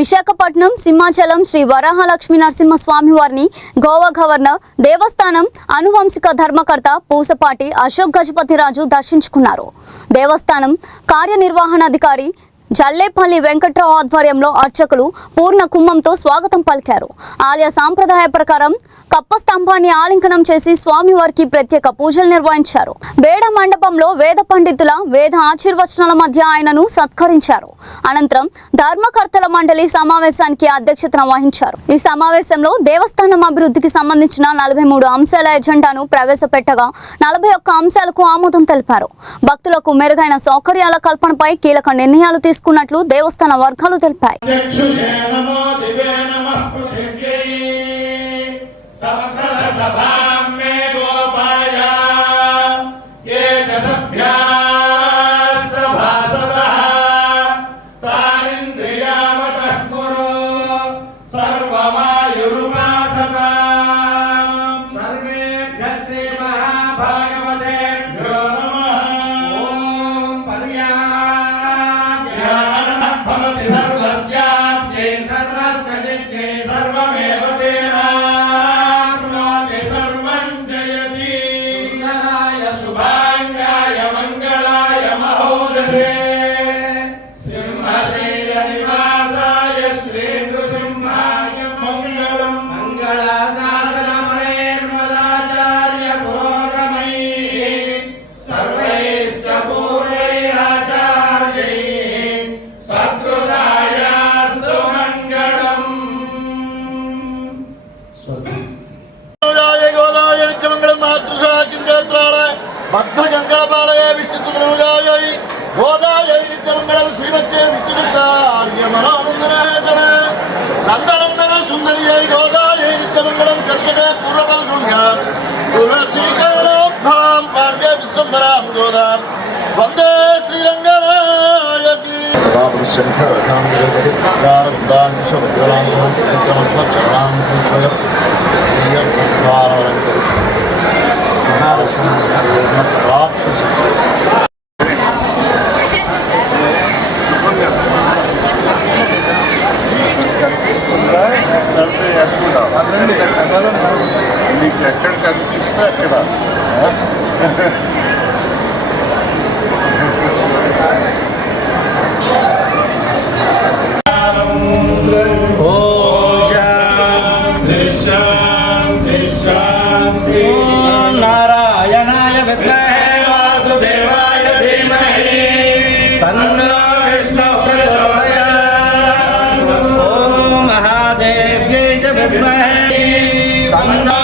విశాఖపట్నం సింహాచలం శ్రీ వరాహలక్ష్మీ నరసింహస్వామి వారిని గోవా గవర్నర్ దేవస్థానం అనువంశిక ధర్మకర్త పూసపాటి అశోక్ గజపతిరాజు దర్శించుకున్నారు. దేవస్థానం కార్యనిర్వహణాధికారి జల్లేపల్లి వెంకట్రావు ఆధ్వర్యంలో అర్చకులు పూర్ణ కుంభంతో స్వాగతం పలికారు. ఆలయ సాంప్రదాయ ప్రకారం కప్ప స్తంభాన్ని ఆలింగనం చేసి స్వామివారికి ప్రత్యేక పూజలు నిర్వహించారు. వేద మండపంలో వేద పండితుల వేద ఆశీర్వచనాల మధ్య ఆయనను సత్కరించారు. అనంతరం ధర్మకర్తల మండలి సమావేశానికి అధ్యక్షతన వహించారు. ఈ సమావేశంలో దేవస్థానం అభివృద్ధికి సంబంధించిన 43 అంశాల ఎజెండాను ప్రవేశపెట్టగా 41 అంశాలకు ఆమోదం తెలిపారు. భక్తులకు మెరుగైన సౌకర్యాల కల్పనపై కీలక నిర్ణయాలు తీసుకున్నట్లు దేవస్థాన వర్గాలు తెలిపాయి. బద్ధ గంగాపాలయ విష్ణుతులయ గోదాయ నిత్యమంగళం శ్రీమత్యే విష్ణుతార్యమనోనందన నందనందన సుందర్యై గోదాయ నిత్యమంగళం కర్కటే పూర్వపల్గుణ్య తులసీకరణోద్భాం పాండ్య విశ్వంబరాం గోదాం వందే శ్రీరంగనాయకి మీకు ఎక్కడ కనిపిస్తే అక్కడ నారాయణాయ విద్మహే వాసుదేవాయ ధీమహి తన్నో విష్ణు ప్రచోదయాత్. ఓం మహాదేవ్యై చ విద్మహే తన్నో